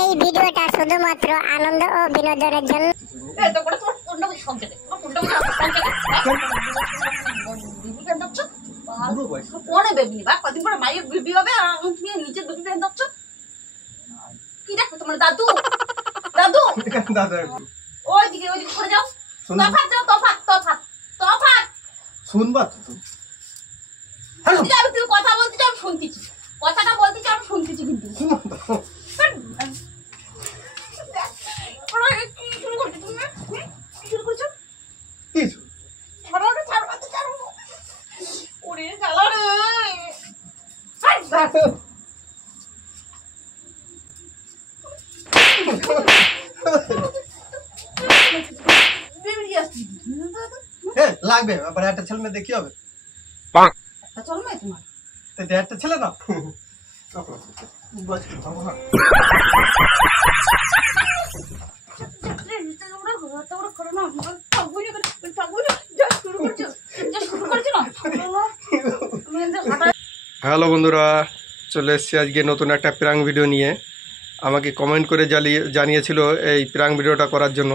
এই ভিডিওটা শুধুমাত্র আনন্দ ও বিনোদনের জন্য। দাদু দাদু ওইদিকে ওইদিকে করে যাও, তফাৎ যাও, তফাৎ তফাৎ তফাৎ শুনবা তো আমি তুই কথা বলতে চাও, আমি শুনতেছি, কথাটা বলতে চাও, আমি শুনতেছি, কিন্তু শুরু করছো তুমি, শুরু করছো, কিছু ছাড়ো না, ছাড়ো না, ছাড়ো না, ওরে জ্বালা রে। লাগবে আবার একটা ছেলে মেয়ে দেখি হবে চল না তোমার একটা ছেলে না হ্যালো বন্ধুরা, চলে এসেছি আজকে নতুন একটা প্র্যাঙ্ক ভিডিও নিয়ে। আমাকে কমেন্ট করে জানিয়েছিল এই প্র্যাঙ্ক ভিডিওটা করার জন্য।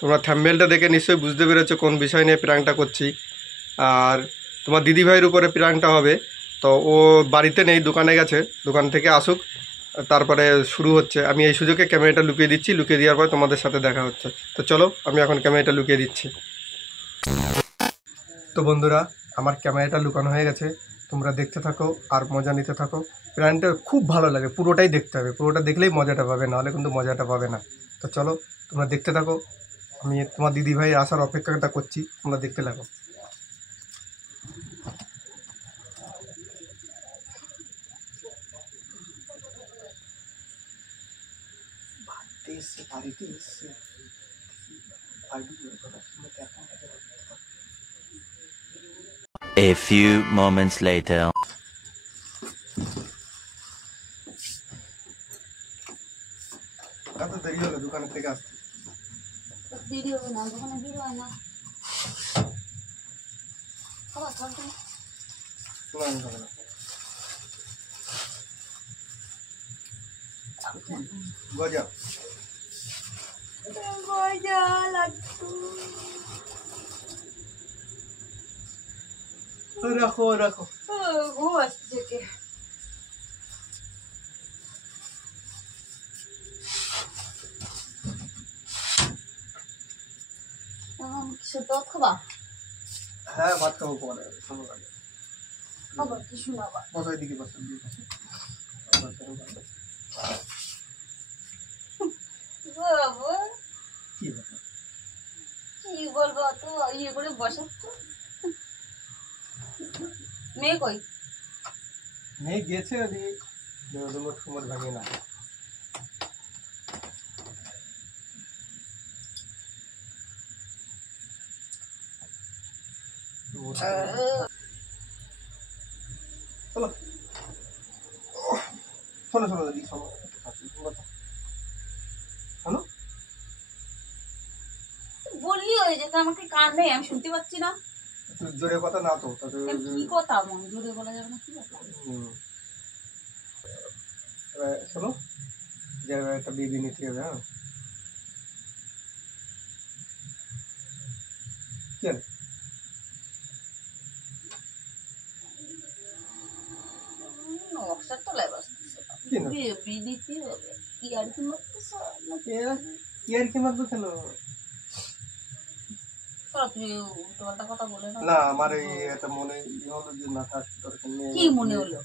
তোমরা থাম্বনেলটা দেখে নিশ্চয়ই বুঝতে পেরেছো কোন বিষয় নিয়ে প্র্যাঙ্কটা করছি। আর তোমার দিদিভাইয়ের উপরে প্র্যাঙ্কটা হবে। তো ও বাড়িতে নেই, দোকানে গেছে, দোকান থেকে আসুক তারপরে শুরু হচ্ছে। আমি এই সুযোগে ক্যামেরাটা লুকিয়ে দিচ্ছি, লুকিয়ে দেওয়ার পর তোমাদের সাথে দেখা হচ্ছে। তো চলো আমি এখন ক্যামেরাটা লুকিয়ে দিচ্ছি। তো বন্ধুরা, আমার ক্যামেরাটা লুকানো হয়ে গেছে, তোমরা দেখতে থাকো আর মজা নিতে থাকো। প্র্যাঙ্কটা খুব ভালো লাগে, পুরোটাই দেখতে হবে, পুরোটা দেখলেই মজাটা পাবে, নাহলে কিন্তু মজাটা পাবে না। তো চলো তোমরা দেখতে থাকো, আমি তোমার দিদিভাই আসার অপেক্ষাটা করছি, তোমরা দেখতে থাকো। A few moments later. এত দেরি হলো দোকানের থেকে আসতে? দেরি হবে না, দোকানে ভিড় হয় না। খাবার খাওয়া গজা গজা লাড্ডু রাখো রাখো। ঘুম আসছে কে? কিসের দুধ খাবা? হ্যাঁ ভাত খাবো পরে। খাবার কি শোনাবা? বসাই দিকে বসাই দিকে বাবা কি ব্যাপার? কি বলবো, তো ইয়ে করে বসাচ্ছ। মেয়ে কই? মেয়ে গেছে ওদিকে, সময় ভাঙে না। চলো শোনো শোনো দিদি, শোনো শোনো। বললি ওই যে আমাকে কান নেই, আমি শুনতে পাচ্ছি না। জোরে কথা না তো কি কথা মন জোরে বলা যাবে না, কি কথা? শোনো, যে একটা বেবি নিতে হবে। হ্যাঁ কি আছে? নকশার তলায় বসতেছে, বেবি দিতে হবে। কি আর কি মারতেছ? কি আর কি মারবো কেন? তুমি উল্টোপাল্টা কথা বলে না, আমার এই একটা মনে হলো যে না থাক দরকার নেই। কি মনে হলো?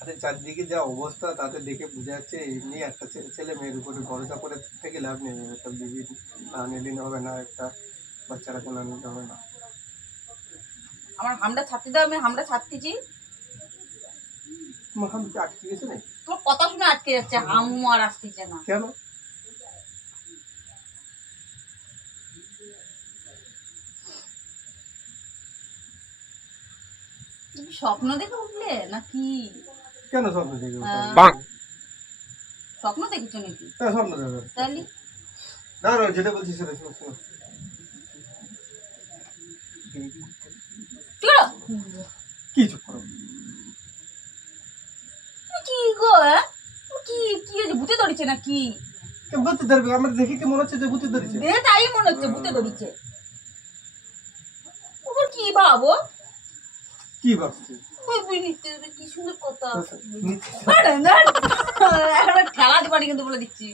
আরে চারদিকে যা অবস্থা তাতে দেখে বোঝা যাচ্ছে এমনি একটা ছেলে মেয়ের উপরে ভরসা করে থেকে লাভ নেই। একটা বেবি না নিলে হবে না, একটা বাচ্চারা কোনো নিতে হবে না। আমার হামটা ছাড়তে দাও, আমি হামটা ছাড়তেছি। তোমার হাম আটকে গেছে না? তোমার কথা শুনে আটকে যাচ্ছে, হামু আর আসতেছে না কেন? তুমি স্বপ্ন দেখে উঠলে নাকি? কেন স্বপ্ন দেখে? স্বপ্ন দেখেছো নাকি? হ্যাঁ স্বপ্ন দেখে। তাহলে না না, যেটা বলছি সেটা শোনো শোনো। কি চুপ করো? কি গো, কি কি হয়েছে, ভূতে ধরেছে না কি? ভূতে ধরবে, আমার দেখে কি মনে হচ্ছে যে ভূতে ধরেছে? দেখে তাই মনে হচ্ছে ভূতে ধরেছে। ওর কি ভাবো? কি ভাবছি? ওই বই নিতে কি সুন্দর কথা। আরে না, একটা খেলা দিতে পারি কিন্তু বলে দিচ্ছি।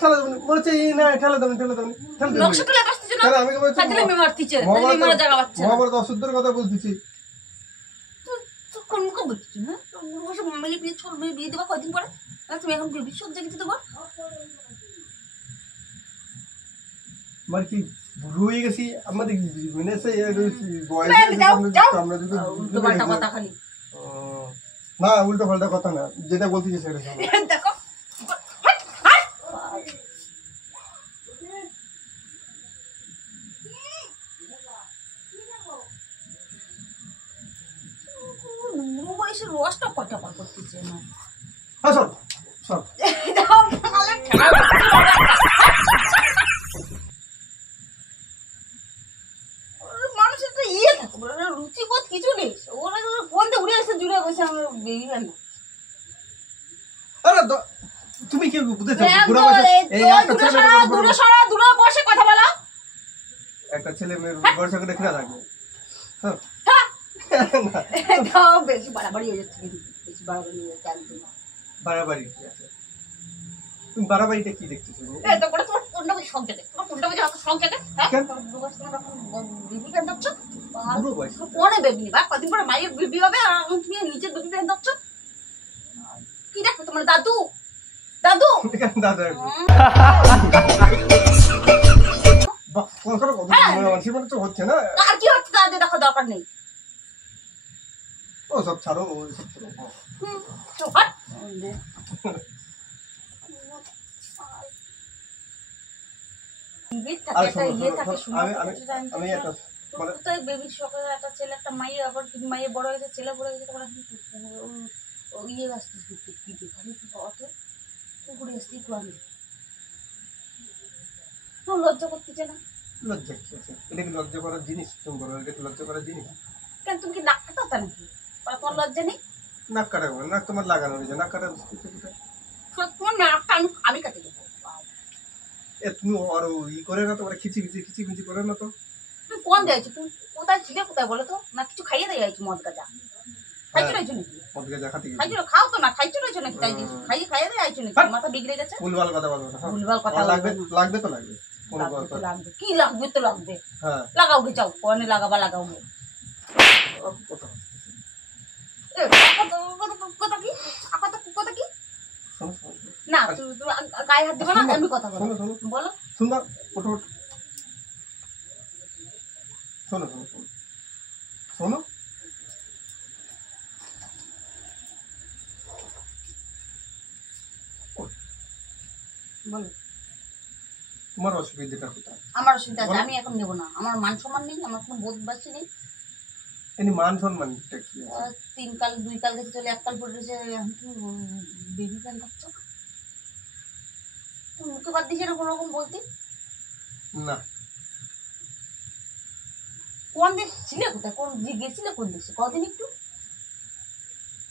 ঠেলা দেবেন মনে হচ্ছে, না ঠেলা দেবেন, ঠেলা দেবেন, ঠেলা দেবেন। নকশা খেলা আসতেছে না, আমি কি বলছি? সাথে মেমারতিছে, তাহলে মেমার জায়গা পাচ্ছে না। মহাভারত অশুদ্ধর কথা বলতেছি। তুই কোন মুখে বলছিস? হ্যাঁ, বসে মেয়ে বিয়ে ছোট মেয়ে বিয়ে দেবা কয়দিন পরে? আর তুমি এখন বিশ্বজ্জা কিছু দেবো? আমার কি বুড়ো হয়ে গেছি? আমাদের মানে আমরা যদি উল্টো পাল্টা কথা খালি। না, উল্টো পাল্টা কথা না, যেটা বলতেছি সেটা শোনো। দেখো বয়সের রসটা কটা পর করতেছে না। হ্যাঁ, সব সব মানুষের তো ইয়ে থাকে, রুচিবোধ কিছু নেই। ওরা ফোন দিয়ে উড়ে এসে জুড়ে বসে আমরা বেরিয়ে না। আরে তুমি কি বুঝেছো? বুড়ো বয়সে এই একটা ছেলে দূরে বসে কথা বলা। একটা ছেলে মেয়ের বয়স করে দেখে না থাকবে। হ্যাঁ, তাও বেশি বাড়াবাড়ি হয়ে যাচ্ছে, বেশি বাড়াবাড়ি হয়ে যাচ্ছে একদম। বাড়াবাড়ি কি আছে? তুমি বাড়াবাড়িটা কি দেখতেছো? তো করে তোমার কোনটা বেশি শখ জাগে? তোমার কোনটা বেশি শখ জাগে? হ্যাঁ, কেন? বেবি প্যান্ট দিচ্ছ? বুড়ো বয়স। পরে বেবি নিবা, কদিন পরে মায়ের বেবি হবে আর এখন তুমি নিচের বেবি প্যান্ট দিচ্ছ? কি দেখো তোমার দাদু? দাদু দাদা মানুষের মনে তো হচ্ছে না। আর কি হচ্ছে দাদু দেখো, দরকার নেই। ও সব ছাড়ো, ও সব ছাড়ো। হট। আর শোনো, আমি একটা মানে বেবির সকালে একটা ছেলে একটা মাইয়ে, আবার মাইয়ে বড় হয়েছে, ছেলে বড় হয়েছে, তোমার ইয়ে আসতেছে কি দেখালি অত ঘুরে আসতে একটু আমি লজ্জা করতেছে না লজ্জা কি আছে? এটা কি লজ্জা করার জিনিস? তুমি বলো, এটা কি লজ্জা করার জিনিস? কেন? তুমি কি নাক কাটাতা নাকি? তোমার লজ্জা নেই? নাক কাটা বল, নাক তোমার লাগানো হয়েছে, নাক কাটা বুঝতেছে কোথায়? তোমার নাকটা আমি কাটে দেবো। এ তুমি আর ই করে না, তোমার খিচি করে না তো? তুমি কোন দিয়েছো? তুমি কোথায় ছিলে, কোথায় বলো তো? না কিছু খাইয়ে দিয়ে যাইছো? মদ গাঁজা খাইছো রয়েছো নাকি? মদকে যা খাতে খাইছো, খাও তো না, খাইছো রয়েছো নাকি? তাই খাইয়ে দিয়ে যাইছো নাকি? মাথা বিগড়ে গেছে। ভুলভাল কথা বলবো না। ভুলভাল কথা লাগবে, বলবো না। লাগবে তো লাগবে। কোনো লাগবে কথা তো লাগবে, কি লাগবে তো লাগবে। হ্যাঁ, লাগাও গে, যাও কোনে লাগাবা লাগাও গে। কথা এ, কথা কি? কথা কি? শোনো, শোনো, না তুমি গায়ে হাত দিবা না, আমি কথা বলবো। শোনো, শোনো, বলো। শুনবা, ওঠো, শোনো, শোনো, বলো। তোমার অসুবিধাটা কোথায়? আমার অসুবিধা আছে, আমি এখন নেবো না। আমার মান সম্মান নেই, আমার কোনো বোধবাসী নেই। এমনি মান সম্মানটা কি আছে? 2 কাল গেছে চলে, 1 কাল পরে রয়েছে, এখন তুমি বেবি প্যান থাকছো। তুমি মুখে বাদ দিয়েছে না কোনো রকম বলতে? না, কোন দেশ ছিলে, কোথায় কোন গেছিলে, কোন দেশে কদিন একটু?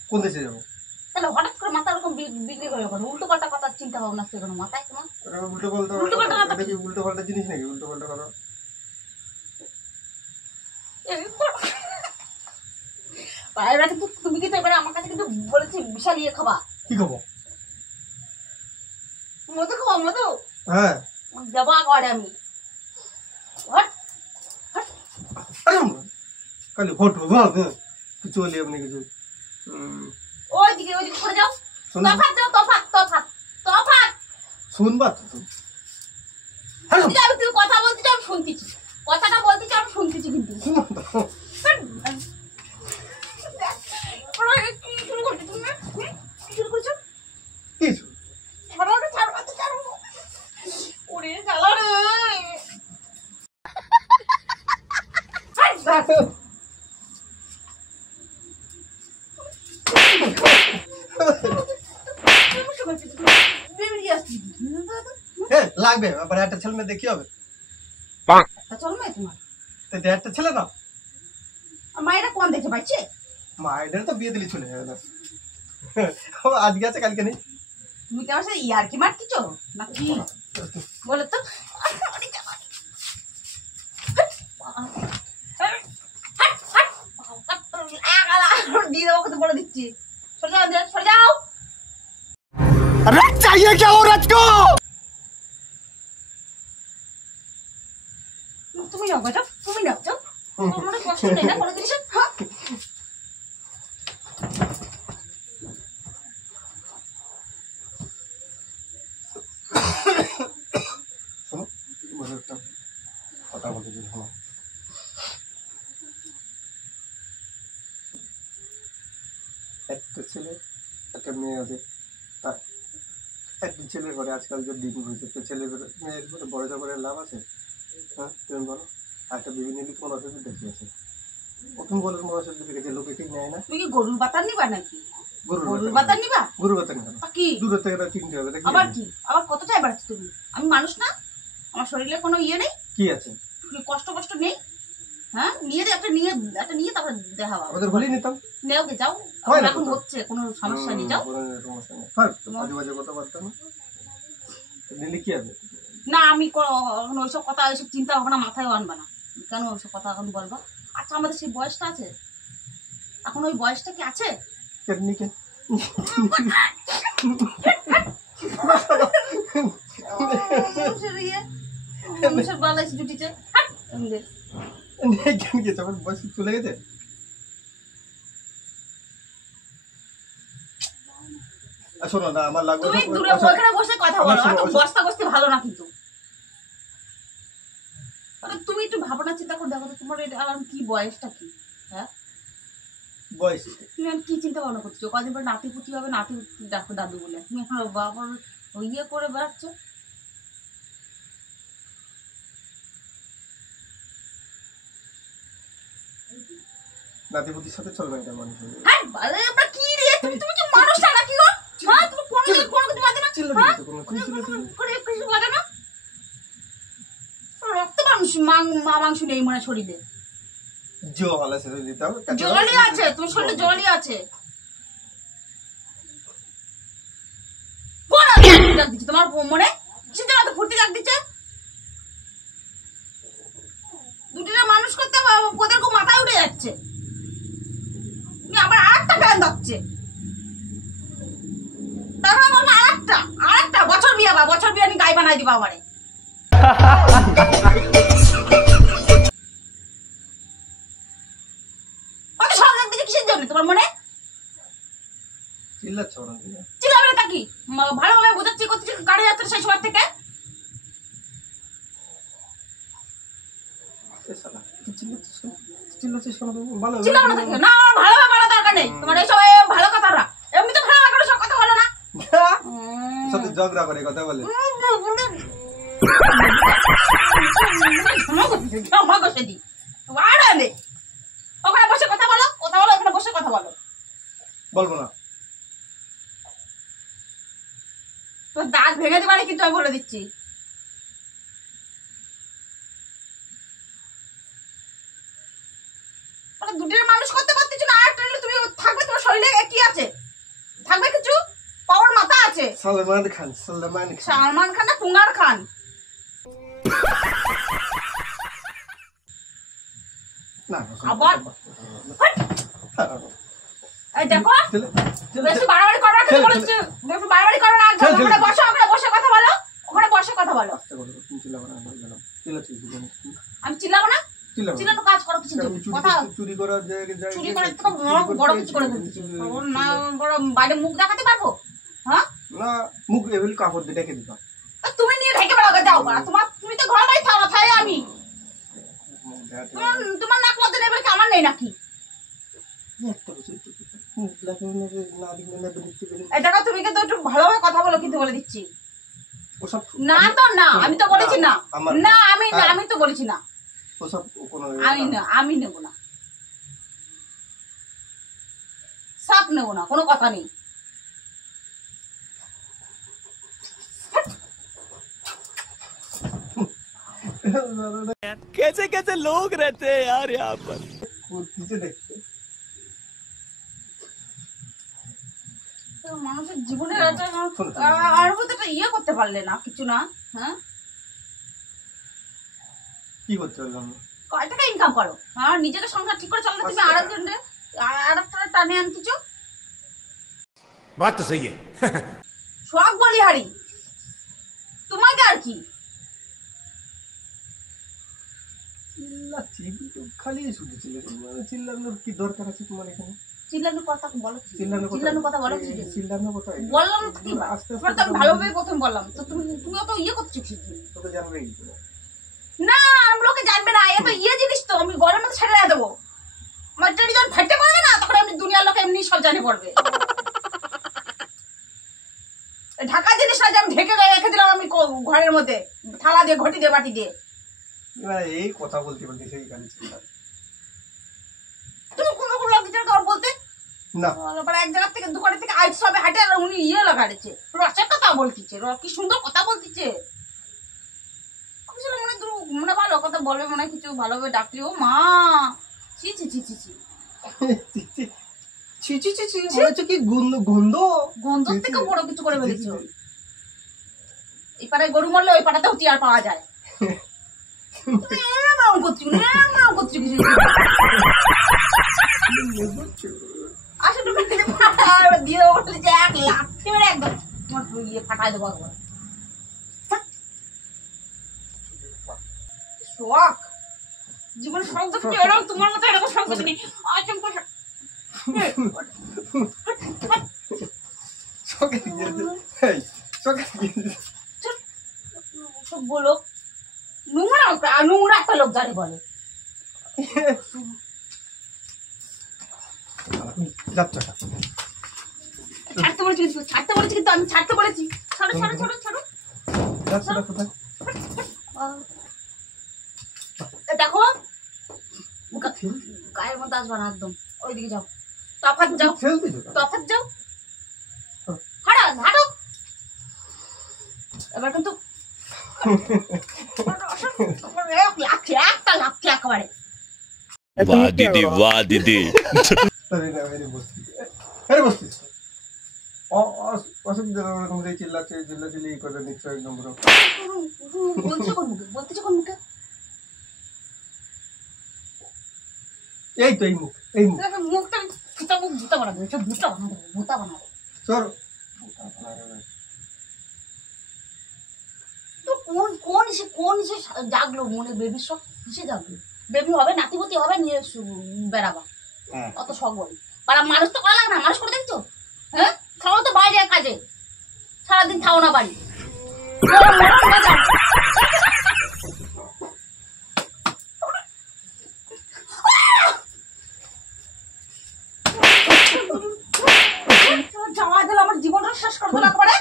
কোন দেশে যাবো? তাহলে হঠাৎ করে মাথা এরকম বিক্রি করে ওখানে উল্টো পাল্টা কথা চিন্তা ভাবনা আছে কোনো মাথায় তোমার? উল্টো পাল্টা, এটা কি উল্টো পাল্টা জিনিস নাকি? উল্টো পাল্টা করো এবার কিন্তু তুমি কিন্তু এবারে আমার কাছে কিন্তু বলেছি বিশাল ইয়ে খাবা। কি খাবো? মতো খাবো, মতো হ্যাঁ, দেবো করে আমি। Hot hot. আরে খালি ফটো ভাব, কিছু হলে আপনি কিছু ওইদিকে করে যাও। তফাৎ যাও, তফাৎ। শুনবা তো তুমি? হ্যাঁ, আমি তুমি কথা বলতে চাও, আমি শুনতেছি। কথাটা বলতে চাও, আমি শুনতেছি কিন্তু। শুনবা তো? কি শুরু করছো তুমি? কি শুরু করছো? কিছু ছাড়ো। ওরে শালা রে। লাগবে আবার একটা ছেলে মেয়ে দেখি হবে। চল না তোমার একটা ছেলে না, মায়েরা কোন দেখে পাইছে? মায়েদের তো বিয়ে দিলি চলে যাবে। ও আজকে আছে কালকে নেই। তুমি কি আমার সাথে ইয়ার্কি মারতিছ না কি বলো তো? দিয়ে দেবো কত বলে দিচ্ছি। সরে যাও, সরে যাও। রাত চাইয়ে क्या हो रात को? তুমি যাও গো, যাও, তুমি যাও, যাও। তোমার কষ্ট নেই না কোনো জিনিসের? হ্যাঁ, শোনো বলো একটা কথা বলতে চাই, শোনো। একটা ছেলে একটা মেয়ে আছে, তার একটা ছেলের ঘরে আজকাল যে দিন হয়েছে, তো ছেলে মেয়ের ঘরে বড় করে লাভ আছে? হ্যাঁ তুমি বলো। আর একটা বেবি নিলে তোমার অসুবিধা দেখিয়েছে, প্রথম বলে তোমার অসুবিধা দেখেছে, লোকে ঠিক নেয় না। তুমি কি গরুর বাতার নিবা নাকি? গরুর গরুর বাতার নিবা? গরুর বাতা কেন? তা কি দূরের থেকে চিনতে হবে, এটা কি আবার আছে? কি আবার কত চাই বাড়াচ্ছ তুমি? আমি মানুষ না? আমার শরীরে কোনো ইয়ে নেই, কি আছে? কষ্ট কষ্ট নেই? হ্যাঁ, নিয়ে দে একটা, নিয়ে তারপরে দেখাবা। আমাদের বলেই নিতাম। নেও গে, যাও। হয় না এখন তো। হচ্ছে কোনো সমস্যা নেই, যাও। কোনো সমস্যা নেই। হ্যাঁ আজে বাজে কথা বার্তা না নিলে কি হবে? না, আমি এখন ওইসব কথা, ওইসব চিন্তা ভাবনা মাথায় আনবা না। কেন ওইসব কথা এখন বলবো? আচ্ছা, আমাদের সেই বয়সটা আছে এখন? ওই বয়সটা কি আছে? তেমনি কে মানুষের ইয়ে, মানুষের গলায় জুটিছে। হাট, এমনি। কেন গেছে? আমার বয়স চলে গেছে? শোনো না, আমার লাগবে তুমি দূরে ওখানে বসে কথা বলো, এত বস্তা বসতে ভালো না কিন্তু। আরে তুমি একটু ভাবনা চিন্তা করে দেখো তো, তোমার এটা আর কি বয়সটা কি? হ্যাঁ, বয়স তুমি এখন কি চিন্তা ভাবনা করছো? কদিন পর নাতি পুতি হবে, নাতি দেখো দাদু বলে তুমি এখন বাবার ইয়ে করে বেড়াচ্ছ। নাতিপুতির সাথে চলবে এটা মানুষ। হ্যাঁ, আরে আমরা কি রে, তুমি কি মানুষ না নাকি গো? হ্যাঁ, তুমি কোনো কিছু বাদে না? চিল্লা হ্যাঁ, দিতে কোনো চিল্লা দিতে কোনো কিছু বাদে না? রক্ত মাংস নেই মনে শরীরে। জল আছে দিতে হবে, জলই আছে, তোমার শরীরে জলই আছে। কোন ফুর্তি ডাক দিচ্ছে তোমার মনে? কিসের জন্য এত ফুর্তি ডাক দিচ্ছে? দুটিটা মানুষ করতে ওদের খুব মাথায় উঠে যাচ্ছে, তুমি আবার আরেকটা প্ল্যান যাচ্ছে। তারপর বলবো আরেকটা বছর বিয়া, বছর বিয়া নিয়ে গাই বানাই দিবা আমারে। কত সরকার দিচ্ছে কিসের জন্য তোমার মনে? চিল্লাচ্ছ ওরা। চিল্লাবে না তা কি? ভালোভাবে বোঝাচ্ছি, করতেছি, গাড়ি যাচ্ছে সেই সময় থেকে। চিল্লাচ্ছিস কেন? ভালো চিল্লাবো না দেখি না, আমার ভালোভাবে বলা দরকার নেই তোমার এইসব ভালো কথাটা। এমনি তো ভালো লাগানো সব কথা বলো না। সাথে ঝগড়া করে কথা বলে। ওখানে বসে কথা বলো, ওখানে বসে কথা বলো। বলবো না। তোর দাঁত ভেঙে দিবানি কিন্তু, আমি বলে দিচ্ছি। দুটির মানুষ করতে পারতেছ না, আর তুমি থাকবে, তোমার শরীরে কি আছে? থাকবে কিছু? পাওয়ার মাথা আছে? সালমান খান। সালমান খান না পুঙ্গার খান? না আবার এই দেখো, বেশি বাড়াবাড়ি করো না, কি বলেছি? বেশি বাড়াবাড়ি করো না, ওখানে বসো, ওখানে বসে কথা বলো, ওখানে বসে কথা বলো। আমি চিল্লাবো না? চিল্লানো কাজ করো কিছু কথা। চুরি করা চুরি করে তো বড় কিছু করে ফেলতেছি না, বড় বাইরে মুখ দেখাতে পারবো? হ্যাঁ, না মুখ এগুলি কাপড় দিয়ে ঢেকে দিবা। তুমি নিয়ে ঢেকে বেড়াবে, যাও না তোমার, তুমি তো ঘর বাড়ি থাও, তাই আমি তোমার নাক মধ্যে নেবে কি আমার নেই নাকি? এটা তুমি কিন্তু একটু ভালোভাবে কথা বলো কিন্তু, বলে দিচ্ছি। না তো না, আমি তো বলেছি না, না আমি তো বলেছি না, আমি নেবো না, সাপ নেবো না, কোনো কথা নেই। कैसे कैसे लोग रहते हैं यार यहाँ पर। মানুষের জীবনের একটা আর মধ্যে একটা ইয়ে করতে পারলে না কিছু না। হ্যাঁ কি করতে পারলাম না? কয় টাকা ইনকাম করো? হ্যাঁ নিজেকে সংসার ঠিক করে চালাতে তুমি আরেকটা টানে আনতেছো। बात तो सही है শখ বলিহারি তোমাকে আর কি চিল্লাচ্ছি কিন্তু খালি শুধু চিল্লানোর কি দরকার আছে তোমার এখানে? চিল্লানোর কথা বলো কি? চিল্লানোর চিল্লানোর কথা বলো কি? চিল্লানোর কথা বললাম তো কি আস্তে তোমার তো আমি ভালোভাবে প্রথম বললাম তো তুমি অত ইয়ে করছো কি? তোকে জানবে কি করে? না আমি লোকে জানবে না এত ইয়ে জিনিস তো আমি গরমের মধ্যে ছেড়ে দেবো আমার ট্রেনে যখন ফাটতে পারবে না তখন এমনি দুনিয়ার লোক এমনি সব জানে পড়বে। ঢাকা জিনিস না যে আমি ঢেকে রেখে দিলাম আমি ঘরের মধ্যে থালা দিয়ে ঘটি দিয়ে বাটি দিয়ে। এবার এই কথা বলতে বলতে সেই গালি চিল্লা তুমি কোনো কোনো লোক দিতে কাউ বলতে না এক জায়গা থেকে দোকানের থেকে আইস সবে হাঁটে আর উনি ইয়ে লাগাড়েছে রসের কথা বলতেছে কি সুন্দর কথা বলতেছে। আমি ছিল মনে ভালো কথা বলবে মনে হয় কিছু ভালোভাবে ডাকলি ও মা ছি ছি ছি ছি ছি ছি ছি ছি ছি মনে হচ্ছে কি গন্ধ গন্ধ থেকে বড় কিছু করে ফেলেছো। এই পাড়ায় গরু মরলে ওই পাড়াতেও টিয়ার পাওয়া যায়। আসে তুমি দিয়ে বলে যে এক লাঠি মেরে একদম তোমার ইয়ে ফাটাই দেবো একবার। শখ জীবনে শখ দেখছি এরকম তোমার মতো এরকম শখ দেখিনি আচমকা সব বলো নোংরা নোংরা একটা লোক জানে বলে ছাড়তে বলেছি কিন্তু আমি ছাড়তে বলেছি। ছাড়ো ছাড়ো ছাড়ো ছাড়ো দেখো গায়ের মধ্যে আসবা না একদম ওইদিকে যাও তফাৎ যাও হাঁটো হাঁটো এবার কিন্তু একটা লাফি একেবারে वाह दीदी वाह दीदी অসুবিধা ওরকম চিল্লাচিল্লি করে নিচ্ছ একদম পুরো বলতেছে কোন মুখে এই তো এই মুখ মুখটা জুতা বানাবো সব ভুতা বানাবো চল তো কোন এসে জাগলো মনে বেবির সব কিসে জাগলো? বেবি হবে নাতিপতি হবে নিয়ে বেড়াবা অত শখ বল পাড়া মানুষ তো করা লাগে না মানুষ করে দেখছো? হ্যাঁ খাও তো বাইরে কাজে সারাদিন খাও না বাড়ি যাওয়া দিল আমার জীবনটা শেষ করে দিল একবারে।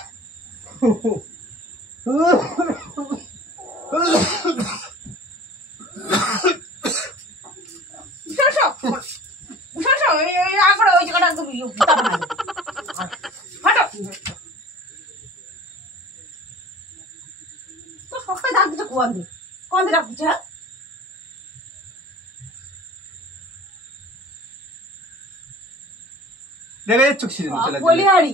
ওই জায়গাটা একদম তো সবটাই ডাক দিচ্ছে কোন দিয়ে ডাক দিচ্ছে? হ্যাঁ দেখা যাচ্ছে বলিহারি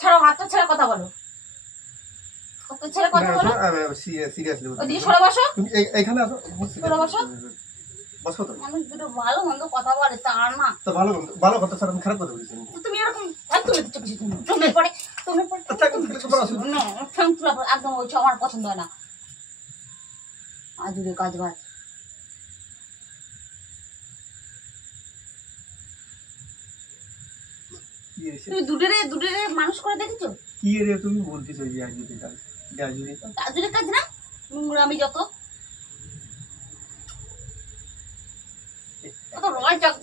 ছাড়ো হাতটা ছেড়ে কথা বলো হাতটা ছেড়ে কথা বলো সিরিয়াসলি ওদিকে সরে বসো এখানে আসো সরে বসো বসো তো মানুষ দুটো ভালো মন্দ কথা বলে তা না তো ভালো কথা স্যার আমি খারাপ কথা বলছি তুমি এরকম তুলে দিচ্ছ কিছু তুমি পরে না একদম ওই আমার পছন্দ হয় না আজুরে কাজ বাজ তুমি দুটোরে মানুষ করে দেখেছো? কি রে তুমি বলতেছো যে আজুরে কাজ না নোংরামি যত রয় জাগ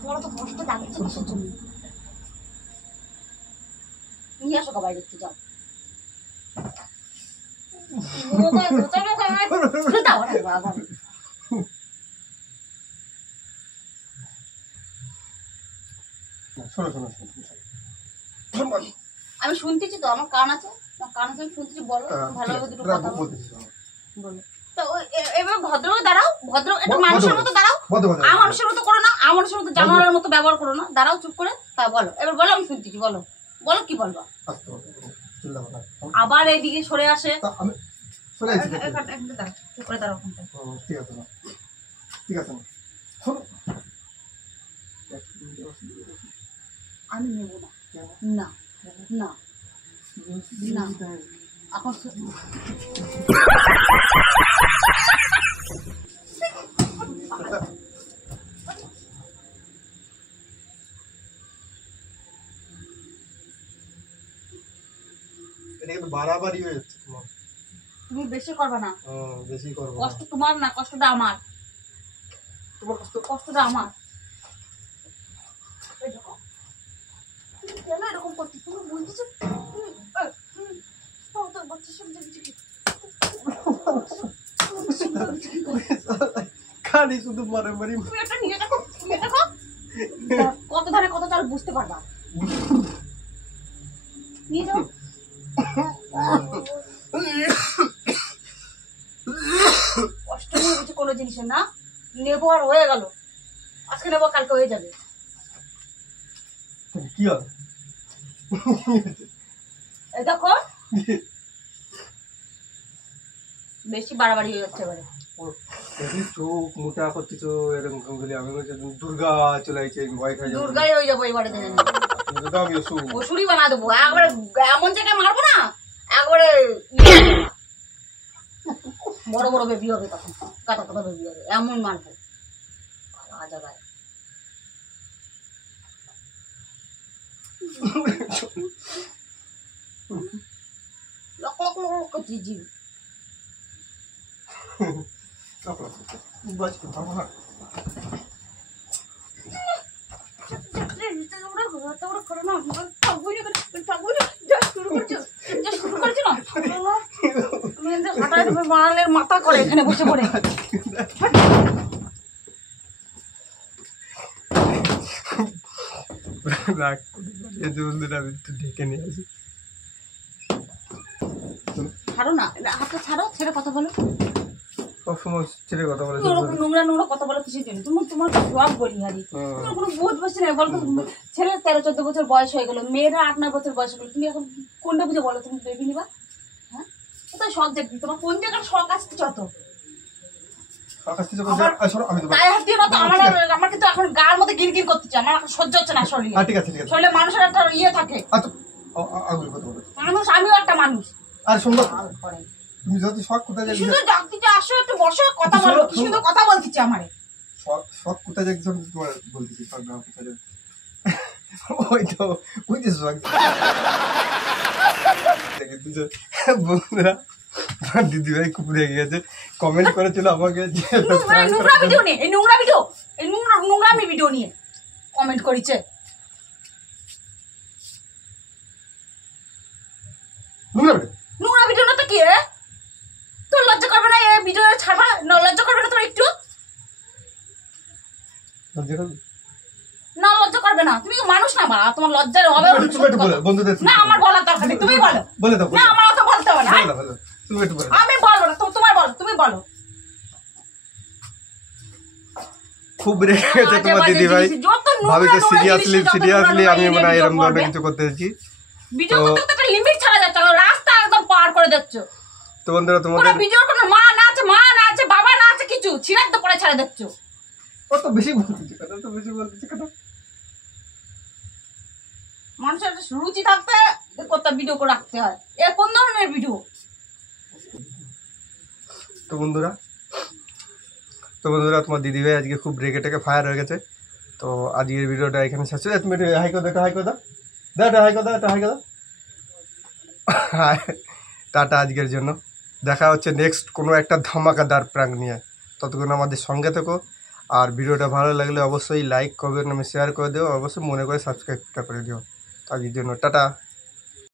তোমার তো কষ্ট লাগছে কিসের জন্য? নিয়ে আসো বাইরে দেখতে যাও আমি শুনতেছি তো আমার কান আছে আমি শুনতেছি বলো ভালোভাবে দুটো কথা বলো তো এবার ভদ্র দাঁড়াও ভদ্র একটু মানুষের মতো দাঁড়াও মানুষের মতো করো না মানুষের মতো জানোয়ারের মতো ব্যবহার করো না। দাঁড়াও চুপ করে, তা বলো, এবার বলো, আমি শুনতেছি, বলো বলো কি বলবা। আস্তে কথা বলো, চিল্লাবো না। আবার এইদিকে সরে আসে। তা আমি চলে আসছি দেখতে। দাঁড়াও, চুপ করে দাঁড়াও ওখানটায়। ও, ঠিক আছে না, ঠিক আছে না, শোনো। আমি নেবো না, না না না, এখন এটা কিন্তু বাড়াবাড়ি হয়ে যাচ্ছে তোমার। তুমি বেশি করবে না। বেশি করবো না। কষ্ট তোমার না, কষ্টটা আমার। তোমার কষ্ট। কষ্টটা আমার। এই দেখো, তুমি কেন এরকম করছো? তুমি বলতেছো তোর বাচ্চার সঙ্গে কি খালি শুধু মারামারি। তুমি একটা নিয়ে দেখো, নিয়ে দেখো কত ধারে কত চাল বুঝতে পারবা। নিয়ে যাও। কষ্ট নিয়ে কিছু কোনো জিনিসের না, নেবো আর হয়ে গেল। আজকে নেবো, কালকে হয়ে যাবে। কি হবে? এই দেখো, বেশি বাড়াবাড়ি হয়ে যাচ্ছে এবারে। চোখ মোটা করতেছো এরকম বলি। আমি বলছি দুর্গা চলে আসছে, ভয় খাই যাবো। দুর্গাই হয়ে যাবো এবারে দিনে। দুর্গা আমি অসুখ। অসুরই বানা দেবো একবারে, এমন জায়গায় মারবো না একবারে। বড় বড় বেবি হবে তখন, কাটা কাটা বেবি হবে, এমন মারবো জায়গায়। লক লক লক লক করছি জি। মাথা করে এখানে বসে পড়ে। আমি একটু ঢেকে নিয়ে আসি। ছাড়ো না, হাতটা ছাড়ো, ছেড়ে কথা বলো। সবসময় ছেড়ে কথা বলে। ওরকম নোংরা নোংরা কথা বলো কিছু জন্য। তোমার সব বলি হারি, তোমার কোনো বোধ বসে নাই বলতো। ছেলের 13-14 বছর বয়স হয়ে গেল, মেয়েরা 8-9 বছর বয়স হয়ে গেল, তুমি এখন কোনটা বুঝে বলো তুমি বেবি নিবা? হ্যাঁ, তো শখ দেখবি, তোমার কোন জায়গার শখ আসছে যত তাই হাত দিও না তো। আমার কিন্তু এখন গার মধ্যে গিরগির করতেছে, আমার এখন সহ্য হচ্ছে না শরীরে। ঠিক আছে, ঠিক আছে। শরীরে মানুষের একটা ইয়ে থাকে, মানুষ, আমিও একটা মানুষ। আর সুন্দর তুমি যত শখ কোথায় যাচ্ছি, শুধু ডাকতে আসো, একটু বসো, কথা বলো। কি সুন্দর কথা বলতেছে আমারে। শখ কোথায় যাচ্ছি তোমার বলতেছি। শখ না কোথায় যাচ্ছি, ওই তো ওই যে শখ। বন্ধুরা, দিদিভাই খুব রেগে গেছে, কমেন্ট করেছিল আমাকে যে নোংরা ভিডিও নিয়ে, এই নোংরা ভিডিও, এই নোংরামি ভিডিও নিয়ে কমেন্ট করেছে। নোংরা ভিডিও না তো কি রে? তোর লজ্জা করবে না এই ভিডিও ছাড়বা? লজ্জা করবে না তোর একটু? না লজ্জা করবে না? তুমি কি মানুষ না? মা তোমার লজ্জার হবে না? আমার বলার দরকার নেই, তুমি বলো। না আমার কথা বলতে হবে না, আমি বলবো না। তোমার বলো, তুমি বলো। খুব রেগে গেছে তোমার দিদি ভাই। ভাবি তো সিরিয়াসলি আমি মনে হয় এরকম ধরনের কিছু করতে যাচ্ছি। ভিডিও করতে তো একটা লিমিট ছাড়া যাচ্ছে, রাস্তা একদম পার করে দিচ্ছ। তো বন্ধুরা তোমাদের কোনো ভিডিওর কোনো মা না আছে বাবা না আছে, কিছু ছিড়াক তো করে ছেড়ে দিচ্ছ। কত বেশি বলতেছি, কত বেশি বলতেছি কথা। মানুষের একটা রুচি থাকতে কত ভিডিও করে রাখতে হয়। এ কোন ধরনের ভিডিও? তো বন্ধুরা তোমার দিদি ভাই আজকে খুব রেগে টেগে ফায়ার হয়ে গেছে। তো আজকের ভিডিওটা এখানে শেষ হয়ে যাচ্ছে। তুমি হাই করে দাও, হাই করে দাও, হাই করে দাও, হাই করে দাও। টাটা আজকের জন্য। দেখা হচ্ছে নেক্সট কোনো একটা ধামাকাদার প্র্যাঙ্ক নিয়ে। ততক্ষণ আমাদের সঙ্গে থেকো। আর ভিডিওটা ভালো লাগলে অবশ্যই লাইক করবেন, আমি শেয়ার করে দিও, অবশ্যই মনে করে সাবস্ক্রাইবটা করে দিও। আজকের জন্য টাটা।